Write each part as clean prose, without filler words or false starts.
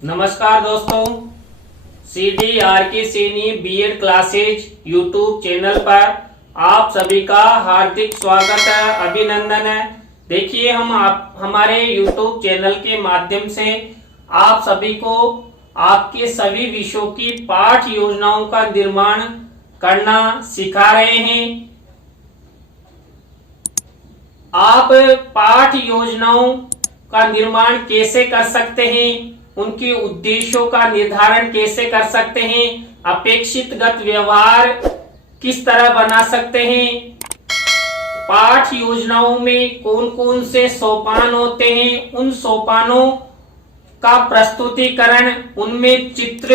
नमस्कार दोस्तों, CDR की सीनी बीएड क्लासेज यूट्यूब चैनल पर आप सभी का हार्दिक स्वागत है, अभिनंदन है। देखिए हमारे यूट्यूब चैनल के माध्यम से आप सभी को आपके सभी विषयों की पाठ योजनाओं का निर्माण करना सिखा रहे हैं। आप पाठ योजनाओं का निर्माण कैसे कर सकते हैं, उनके उद्देश्यों का निर्धारण कैसे कर सकते हैं, अपेक्षितगत व्यवहार किस तरह बना सकते हैं, पाठ योजनाओं में कौन कौन से सोपान होते हैं, उन सोपानों का प्रस्तुतिकरण, उनमें चित्र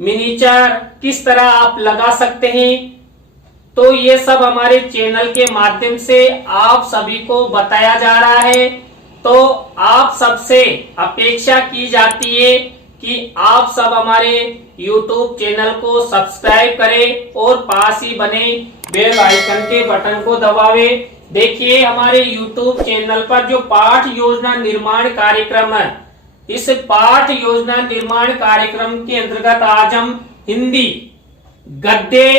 मिनिएचर किस तरह आप लगा सकते हैं, तो ये सब हमारे चैनल के माध्यम से आप सभी को बताया जा रहा है। तो आप सबसे अपेक्षा की जाती है कि आप सब हमारे YouTube चैनल को सब्सक्राइब करें और पास ही बने बेल आइकन के बटन को दबावे। देखिए हमारे YouTube चैनल पर जो पाठ योजना निर्माण कार्यक्रम है, इस पाठ योजना निर्माण कार्यक्रम के अंतर्गत आज हम हिंदी गद्य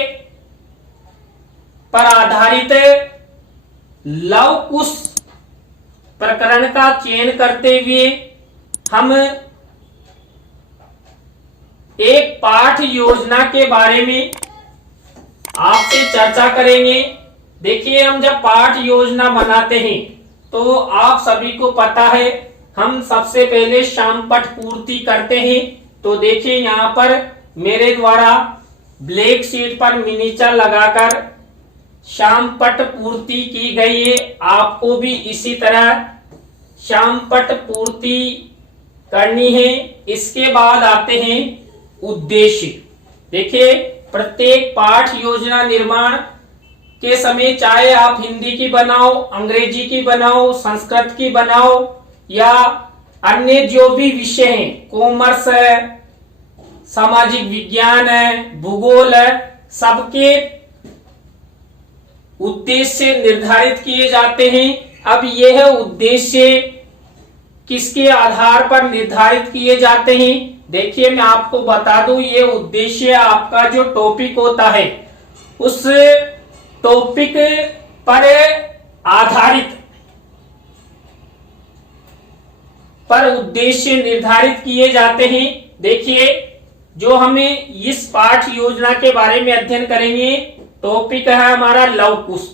पर आधारित लव कुश प्रकरण का चयन करते हुए हम एक पाठ योजना के बारे में आपसे चर्चा करेंगे। देखिए हम जब पाठ योजना बनाते हैं तो आप सभी को पता है हम सबसे पहले शामपट पूर्ति करते हैं। तो देखिए यहाँ पर मेरे द्वारा ब्लैक शीट पर मिनिएचर लगाकर शामपट पूर्ति की गई है। आपको भी इसी तरह शामपट पूर्ति करनी है। इसके बाद आते हैं उद्देश्य। देखिए प्रत्येक पाठ योजना निर्माण के समय चाहे आप हिंदी की बनाओ, अंग्रेजी की बनाओ, संस्कृत की बनाओ या अन्य जो भी विषय हैं, कॉमर्स है, सामाजिक विज्ञान है, भूगोल है, सबके उद्देश्य निर्धारित किए जाते हैं। अब यह उद्देश्य किसके आधार पर निर्धारित किए जाते हैं? देखिए मैं आपको बता दूं, ये उद्देश्य आपका जो टॉपिक होता है उस टॉपिक पर आधारित पर उद्देश्य निर्धारित किए जाते हैं। देखिए जो हमें इस पाठ योजना के बारे में अध्ययन करेंगे, टॉपिक है हमारा लव कुश।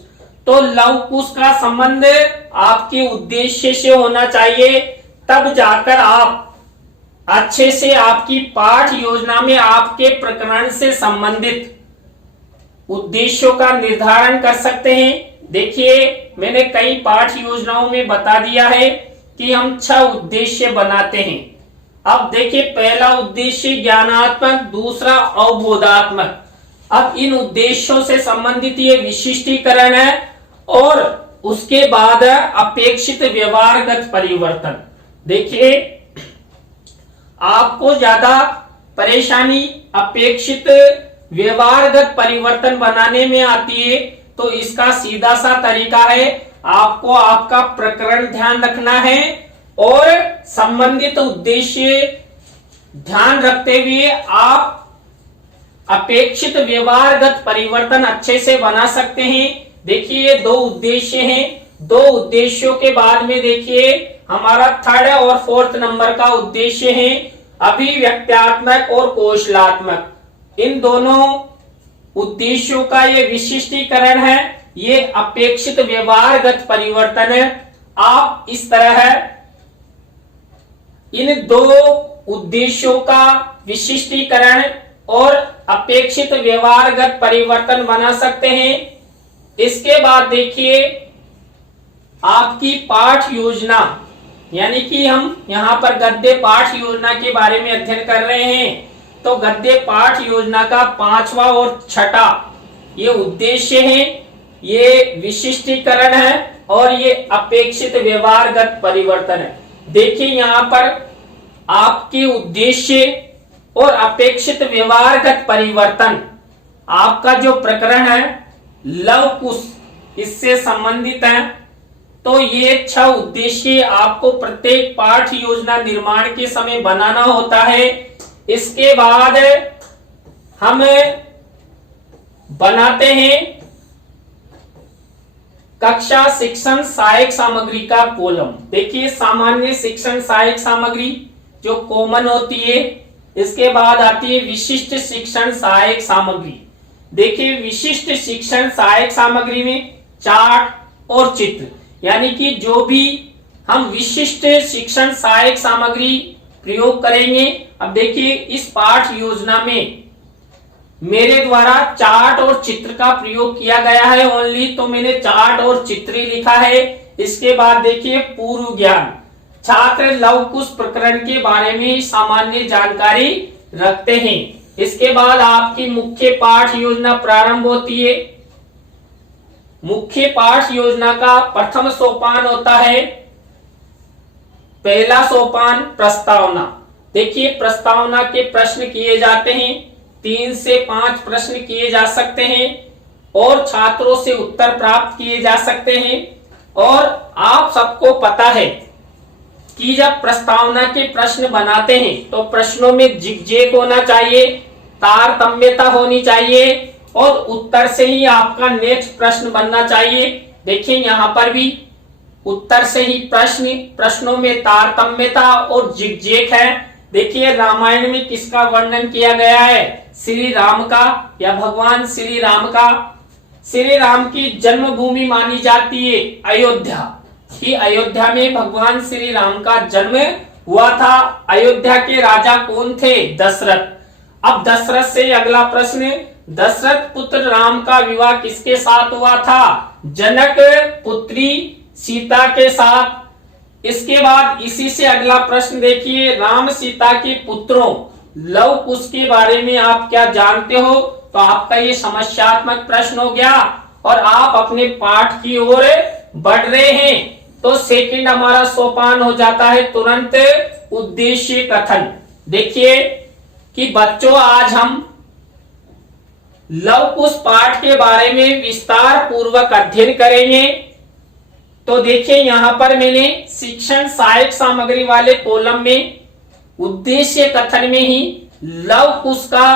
तो लव कुश का संबंध आपके उद्देश्य से होना चाहिए, तब जाकर आप अच्छे से आपकी पाठ योजना में आपके प्रकरण से संबंधित उद्देश्यों का निर्धारण कर सकते हैं। देखिए मैंने कई पाठ योजनाओं में बता दिया है कि हम 6 उद्देश्य बनाते हैं। अब देखिए पहला उद्देश्य ज्ञानात्मक, दूसरा अवबोधात्मक। अब इन उद्देश्यों से संबंधित ये विशिष्टीकरण है और उसके बाद है अपेक्षित व्यवहारगत परिवर्तन। देखिए आपको ज्यादा परेशानी अपेक्षित व्यवहारगत परिवर्तन बनाने में आती है, तो इसका सीधा सा तरीका है, आपको आपका प्रकरण ध्यान रखना है और संबंधित उद्देश्य ध्यान रखते हुए आप अपेक्षित व्यवहारगत परिवर्तन अच्छे से बना सकते हैं। देखिए 2 उद्देश्य हैं, 2 उद्देश्यों के बाद में देखिए हमारा 3rd और 4th नंबर का उद्देश्य है अभिव्यक्त्यात्मक और कौशलात्मक। इन दोनों उद्देश्यों का ये विशिष्टीकरण है, ये अपेक्षित व्यवहारगत परिवर्तन है। आप इस तरह इन 2 उद्देश्यों का विशिष्टीकरण और अपेक्षित व्यवहारगत परिवर्तन बना सकते हैं। इसके बाद देखिए आपकी पाठ योजना, यानी कि हम यहाँ पर गद्य पाठ योजना के बारे में अध्ययन कर रहे हैं, तो गद्य पाठ योजना का 5वां और 6ठा ये उद्देश्य है, ये विशिष्टीकरण है और ये अपेक्षित व्यवहारगत परिवर्तन है। देखिए यहाँ पर आपके उद्देश्य और अपेक्षित व्यवहारगत परिवर्तन, आपका जो प्रकरण है लव कुश, इससे संबंधित है। तो ये 6 उद्देश्य आपको प्रत्येक पाठ योजना निर्माण के समय बनाना होता है। इसके बाद हम बनाते हैं कक्षा शिक्षण सहायक सामग्री का कॉलम। देखिए, सामान्य शिक्षण सहायक सामग्री जो कॉमन होती है, इसके बाद आती है विशिष्ट शिक्षण सहायक सामग्री। देखिए, विशिष्ट शिक्षण सहायक सामग्री में चार्ट और चित्र, यानी कि जो भी हम विशिष्ट शिक्षण सहायक सामग्री प्रयोग करेंगे। अब देखिए, इस पाठ योजना में मेरे द्वारा चार्ट और चित्र का प्रयोग किया गया है ओनली, तो मैंने चार्ट और चित्र ही लिखा है। इसके बाद देखिए, पूर्व ज्ञान, छात्र लव कुश प्रकरण के बारे में सामान्य जानकारी रखते हैं। इसके बाद आपकी मुख्य पाठ योजना प्रारंभ होती है। मुख्य पाठ योजना का प्रथम सोपान होता है, पहला सोपान प्रस्तावना। देखिए, प्रस्तावना के प्रश्न किए जाते हैं, 3 से 5 प्रश्न किए जा सकते हैं और छात्रों से उत्तर प्राप्त किए जा सकते हैं। और आप सबको पता है कि जब प्रस्तावना के प्रश्न बनाते हैं तो प्रश्नों में जिगजैग होना चाहिए, तारतम्यता होनी चाहिए और उत्तर से ही आपका नेक्स्ट प्रश्न बनना चाहिए। देखिए, यहाँ पर भी उत्तर से ही प्रश्नों में तारतम्यता और जिगजैग है। देखिए, रामायण में किसका वर्णन किया गया है? श्री राम का या भगवान श्री राम का। श्री राम की जन्मभूमि मानी जाती है अयोध्या। कि अयोध्या में भगवान श्री राम का जन्म हुआ था। अयोध्या के राजा कौन थे? दशरथ। अब दशरथ से अगला प्रश्न, दशरथ पुत्र राम का विवाह किसके साथ हुआ था? जनक पुत्री सीता के साथ। इसके बाद इसी से अगला प्रश्न देखिए, राम सीता के पुत्रों लव कुश के बारे में आप क्या जानते हो? तो आपका ये समस्यात्मक प्रश्न हो गया और आप अपने पाठ की ओर बढ़ रहे हैं। तो सेकंड हमारा सोपान हो जाता है तुरंत उद्देश्य कथन। देखिए कि बच्चों, आज हम लव कुश पाठ के बारे में विस्तार पूर्वक अध्ययन करेंगे। तो देखिए, यहां पर मैंने शिक्षण सहायक सामग्री वाले कॉलम में उद्देश्य कथन में ही लव कुश का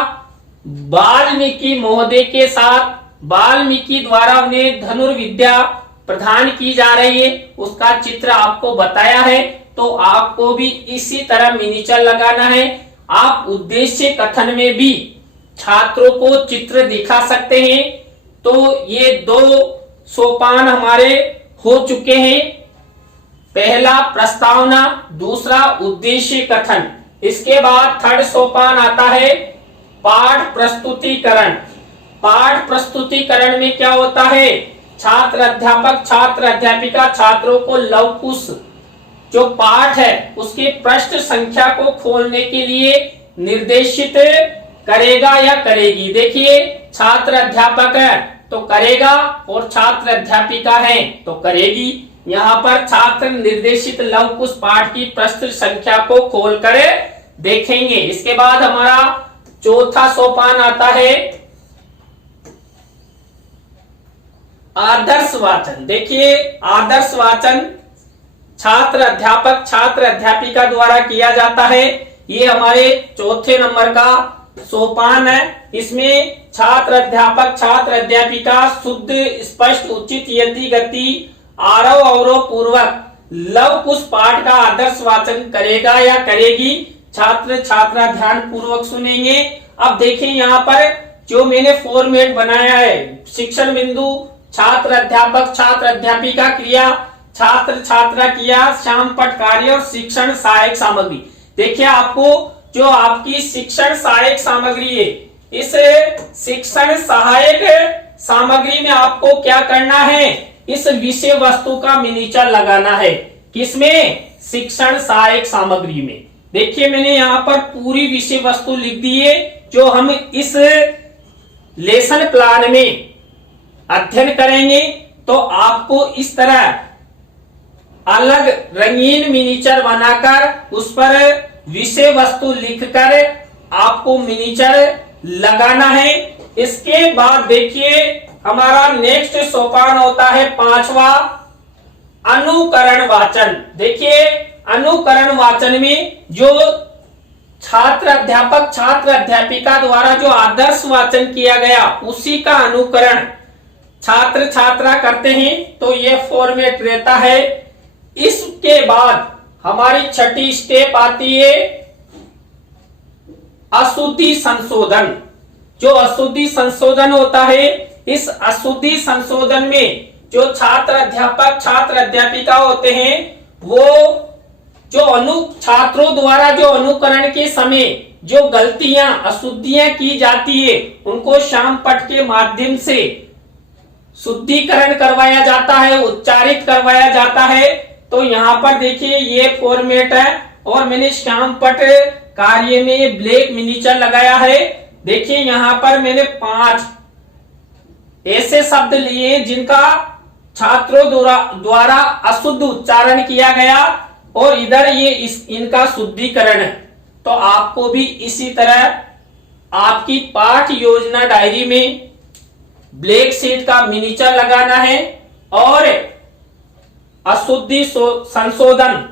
वाल्मीकि महोदय के साथ, वाल्मीकि द्वारा उन्हें धनुर्विद्या प्रदान की जा रही है, उसका चित्र आपको बताया है। तो आपको भी इसी तरह मिनीचर लगाना है। आप उद्देश्य कथन में भी छात्रों को चित्र दिखा सकते हैं। तो ये 2 सोपान हमारे हो चुके हैं, पहला प्रस्तावना, दूसरा उद्देश्य कथन। इसके बाद थर्ड सोपान आता है पाठ प्रस्तुतिकरण। पाठ प्रस्तुतिकरण में क्या होता है? छात्र अध्यापक, छात्र अध्यापिका छात्रों को लव कुश जो पाठ है उसकी पृष्ठ संख्या को खोलने के लिए निर्देशित करेगा या करेगी। देखिए, छात्र अध्यापक है तो करेगा और छात्र अध्यापिका है तो करेगी। यहाँ पर छात्र निर्देशित लव कुश पाठ की पृष्ठ संख्या को खोलकर देखेंगे। इसके बाद हमारा चौथा सोपान आता है आदर्श वाचन। देखिए, आदर्श वाचन छात्र अध्यापक, छात्र अध्यापिका द्वारा किया जाता है। ये हमारे चौथे नंबर का सोपान है। इसमें छात्र अध्यापक, छात्र अध्यापिका शुद्ध, स्पष्ट, उचित, यथि गति, आरव अवरोह पूर्वक लव कुश पाठ का आदर्श वाचन करेगा या करेगी। छात्र छात्रा ध्यान पूर्वक सुनेंगे। अब देखें, यहाँ पर जो मैंने फॉर्मेट बनाया है, शिक्षण बिंदु, छात्र अध्यापक, छात्र अध्यापिका क्रिया, छात्र छात्रा क्रिया, श्याम पट कार्य और शिक्षण सहायक सामग्री। देखिए, आपको जो आपकी शिक्षण सहायक सामग्री है, इस शिक्षण सहायक सामग्री में आपको क्या करना है? इस विषय वस्तु का मिनीचर लगाना है। किसमें? शिक्षण सहायक सामग्री में। देखिए, मैंने यहाँ पर पूरी विषय वस्तु लिख दी है जो हम इस लेसन प्लान में अध्ययन करेंगे। तो आपको इस तरह अलग रंगीन मिनीचर बनाकर उस पर विषय वस्तु लिखकर आपको मिनीचर लगाना है। इसके बाद देखिए, हमारा नेक्स्ट सोपान होता है 5वां अनुकरण वाचन। देखिए अनुकरण वाचन में जो छात्र अध्यापिका द्वारा जो आदर्श वाचन किया गया उसी का अनुकरण छात्र छात्रा करते हैं, तो ये फॉर्मेट रहता है। इसके बाद हमारी छठी स्टेप आती है अशुद्धि संशोधन। जो अशुद्धि संशोधन होता है, इस अशुद्धि संशोधन में जो छात्र अध्यापिका होते हैं वो जो छात्रों द्वारा जो अनुकरण के समय जो गलतियां अशुद्धियां की जाती है उनको श्याम पट के माध्यम से शुद्धिकरण करवाया जाता है, उच्चारित करवाया जाता है। तो यहाँ पर देखिए ये फॉर्मेट है और मैंने श्याम पट कार्य में ब्लैक मिनीचर लगाया है। देखिए यहाँ पर मैंने 5 ऐसे शब्द लिए जिनका छात्रों द्वारा अशुद्ध उच्चारण किया गया और इधर ये इनका शुद्धिकरण है। तो आपको भी इसी तरह आपकी पाठ योजना डायरी में ब्लैक शीट का मिनीचर लगाना है और अशुद्धि संशोधन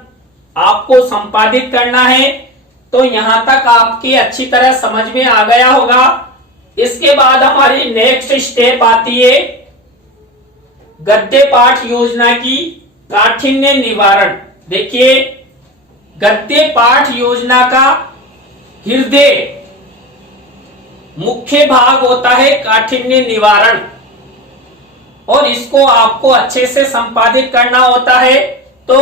आपको संपादित करना है। तो यहां तक आपकी अच्छी तरह समझ में आ गया होगा। इसके बाद हमारी नेक्स्ट स्टेप आती है गद्य पाठ योजना की काठिन्य निवारण। देखिए गद्य पाठ योजना का हृदय मुख्य भाग होता है काठिन्य निवारण और इसको आपको अच्छे से संपादित करना होता है। तो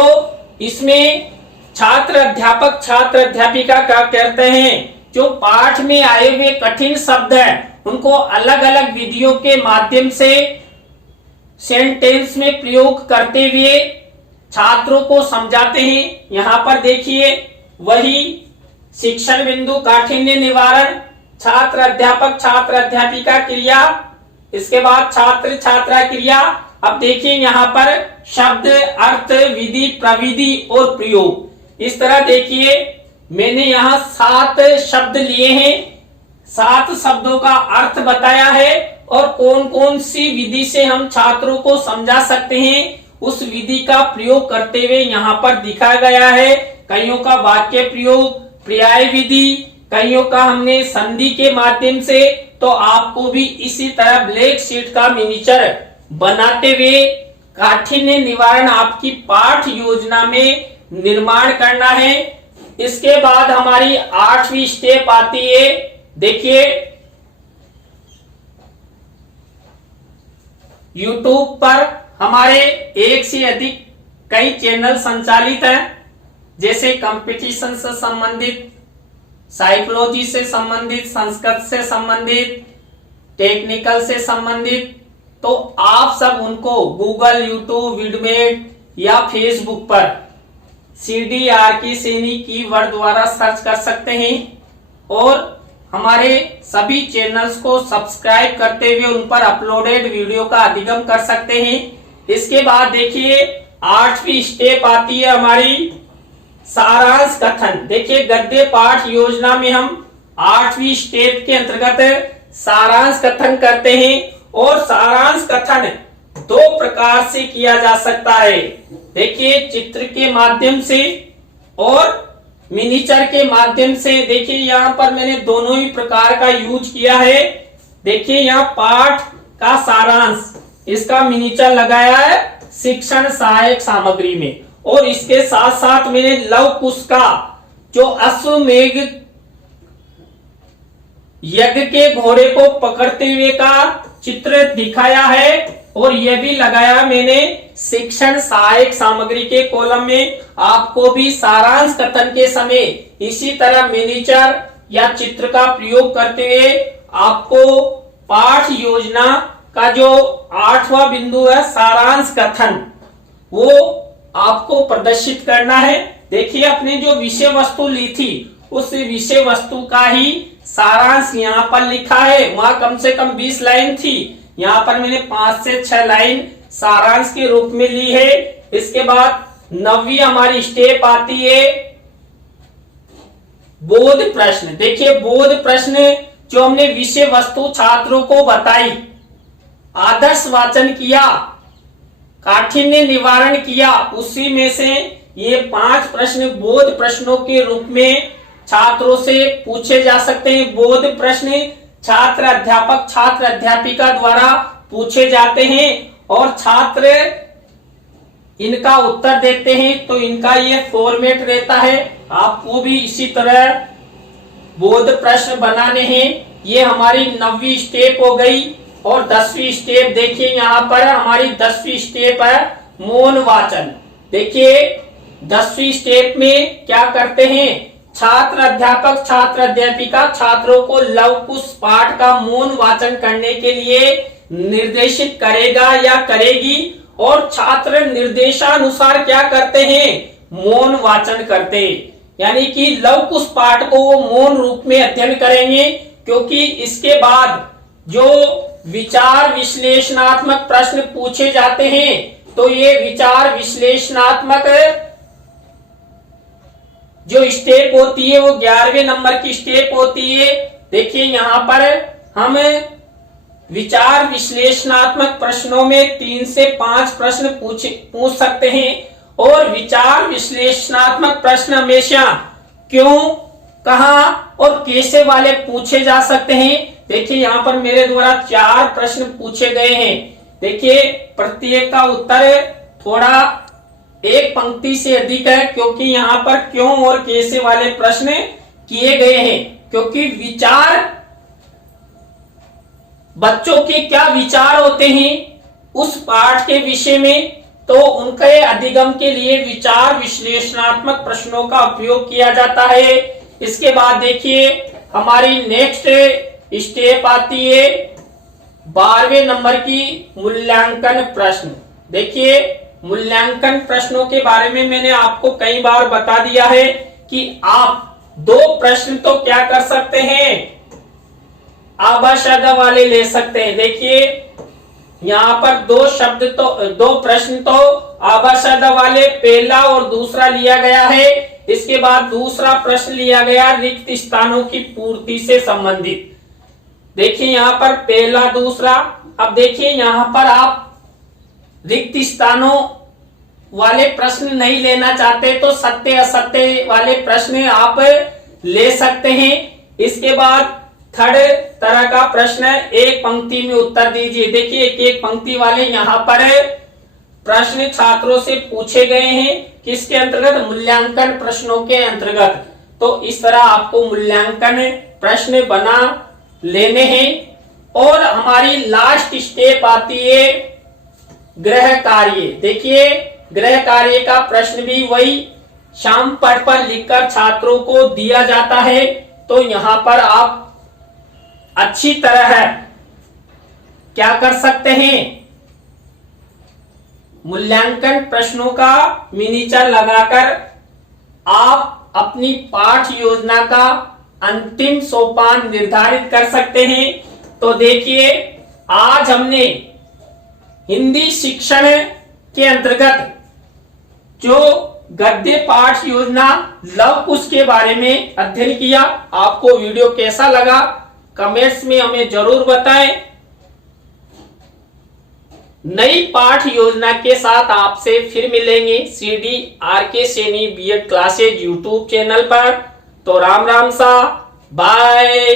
इसमें छात्र अध्यापिका क्या करते हैं, जो पाठ में आए हुए कठिन शब्द हैं उनको अलग अलग विधियों के माध्यम से सेंटेंस में प्रयोग करते हुए छात्रों को समझाते हैं। यहाँ पर देखिए वही शिक्षण बिंदु काठिन्य निवारण, छात्र अध्यापिका क्रिया, इसके बाद छात्र छात्रा क्रिया। अब देखिए यहाँ पर शब्द, अर्थ, विधि, प्रविधि और प्रयोग। इस तरह देखिए मैंने यहाँ 7 शब्द लिए हैं, 7 शब्दों का अर्थ बताया है और कौन कौन सी विधि से हम छात्रों को समझा सकते हैं उस विधि का प्रयोग करते हुए यहाँ पर दिखाया गया है। कईयों का वाक्य प्रयोग, पर्याय विधि, कईयों का हमने संधि के माध्यम से। तो आपको भी इसी तरह ब्लैक शीट का मिनीचर बनाते हुए काठिन्य निवारण आपकी पाठ योजना में निर्माण करना है। इसके बाद हमारी 8वीं स्टेप आती है। देखिए YouTube पर हमारे एक से अधिक कई चैनल संचालित हैं, जैसे कंपटीशन से संबंधित, साइकोलॉजी से संबंधित, संस्कृत से संबंधित, टेक्निकल से संबंधित। तो आप सब उनको गूगल, यूट्यूब, विडमेट या फेसबुक पर CDR की सैनी कीवर्ड द्वारा सर्च कर सकते हैं और हमारे सभी चैनल्स को सब्सक्राइब करते हुए उन पर अपलोडेड वीडियो का अधिगम कर सकते हैं। इसके बाद देखिए 8वीं स्टेप आती है हमारी सारांश कथन। देखिए गद्य पाठ योजना में हम 8वीं स्टेप के अंतर्गत सारांश कथन करते हैं और सारांश कथन 2 प्रकार से किया जा सकता है। देखिए चित्र के माध्यम से और मिनीचर के माध्यम से। देखिए यहाँ पर मैंने दोनों ही प्रकार का यूज किया है। देखिए यहाँ पाठ का सारांश, इसका मिनीचर लगाया है शिक्षण सहायक सामग्री में और इसके साथ साथ मैंने लव कुश का जो अश्वमेघ यज्ञ के घोड़े को पकड़ते हुए का चित्र दिखाया है और यह भी लगाया मैंने शिक्षण सहायक सामग्री के कॉलम में। आपको भी सारांश कथन के समय इसी तरह मिनीचर या चित्र का प्रयोग करते हुए आपको पाठ योजना का जो 8वां बिंदु है सारांश कथन, वो आपको प्रदर्शित करना है। देखिए अपने जो विषय वस्तु ली थी उस विषय वस्तु का ही सारांश यहाँ पर लिखा है। वहां कम से कम 20 लाइन थी, यहाँ पर मैंने 5 से 6 लाइन सारांश के रूप में ली है। इसके बाद 9वीं हमारी स्टेप आती है बोध प्रश्न। देखिए बोध प्रश्न जो हमने विषय वस्तु छात्रों को बताई, आदर्श वाचन किया, काठिन्य निवारण किया, उसी में से ये 5 प्रश्न बोध प्रश्नों के रूप में छात्रों से पूछे जा सकते हैं। बोध प्रश्न छात्र अध्यापक छात्र अध्यापिका द्वारा पूछे जाते हैं और छात्र इनका उत्तर देते हैं। तो इनका ये फॉर्मेट रहता है। आपको भी इसी तरह बोध प्रश्न बनाने हैं। ये हमारी 9वीं स्टेप हो गई। और 10वीं स्टेप देखिए, यहाँ पर हमारी 10वीं स्टेप है मौन वाचन। देखिए 10वीं स्टेप में क्या करते हैं, छात्र अध्यापक छात्र अध्यापिका छात्रों को लव कुश पाठ का मौन वाचन करने के लिए निर्देशित करेगा या करेगी और छात्र निर्देशानुसार क्या करते हैं, मौन वाचन करते हैं। यानी कि लव कुश पाठ को वो मौन रूप में अध्ययन करेंगे, क्योंकि इसके बाद जो विचार विश्लेषणात्मक प्रश्न पूछे जाते हैं तो ये विचार विश्लेषणात्मक जो स्टेप होती है वो 11वें नंबर की स्टेप होती है। देखिए यहाँ पर हम विचार विश्लेषणात्मक प्रश्नों में 3 से 5 प्रश्न पूछ सकते हैं और विचार विश्लेषणात्मक प्रश्न हमेशा क्यों, कहां और कैसे वाले पूछे जा सकते हैं। देखिए यहाँ पर मेरे द्वारा 4 प्रश्न पूछे गए हैं। देखिए प्रत्येक का उत्तर थोड़ा एक पंक्ति से अधिक है, क्योंकि यहाँ पर क्यों और कैसे वाले प्रश्न किए गए हैं। क्योंकि विचार, बच्चों के क्या विचार होते हैं उस पाठ के विषय में, तो उनके अधिगम के लिए विचार विश्लेषणात्मक प्रश्नों का उपयोग किया जाता है। इसके बाद देखिए हमारी नेक्स्ट स्टेप आती है 12वें नंबर की मूल्यांकन प्रश्न। देखिए मूल्यांकन प्रश्नों के बारे में मैंने आपको कई बार बता दिया है कि आप 2 प्रश्न तो क्या कर सकते हैं, आभाषादा वाले ले सकते हैं। देखिए यहाँ पर 2 प्रश्न तो आभाषादा वाले पहला और दूसरा लिया गया है। इसके बाद दूसरा प्रश्न लिया गया रिक्त स्थानों की पूर्ति से संबंधित। देखिए यहाँ पर पहला दूसरा। अब देखिए यहाँ पर आप रिक्त स्थानों वाले प्रश्न नहीं लेना चाहते तो सत्य असत्य वाले प्रश्न आप ले सकते हैं। इसके बाद थर्ड तरह का प्रश्न है, एक पंक्ति में उत्तर दीजिए। देखिए एक पंक्ति वाले यहाँ पर प्रश्न छात्रों से पूछे गए हैं, किसके अंतर्गत, मूल्यांकन प्रश्नों के अंतर्गत। तो इस तरह आपको मूल्यांकन प्रश्न बना लेने हैं। और हमारी लास्ट स्टेप आती है गृह कार्य। देखिए गृह कार्य का प्रश्न भी वही शाम पट पर लिखकर छात्रों को दिया जाता है। तो यहाँ पर आप अच्छी तरह क्या कर सकते हैं, मूल्यांकन प्रश्नों का मिनीचर लगाकर आप अपनी पाठ योजना का अंतिम सोपान निर्धारित कर सकते हैं। तो देखिए आज हमने हिंदी शिक्षण के अंतर्गत जो गद्य पाठ योजना लव कुश के बारे में अध्ययन किया, आपको वीडियो कैसा लगा कमेंट्स में हमें जरूर बताएं। नई पाठ योजना के साथ आपसे फिर मिलेंगे CDRK Saini BEd classes YouTube channel पर। तो राम राम सा, बाय।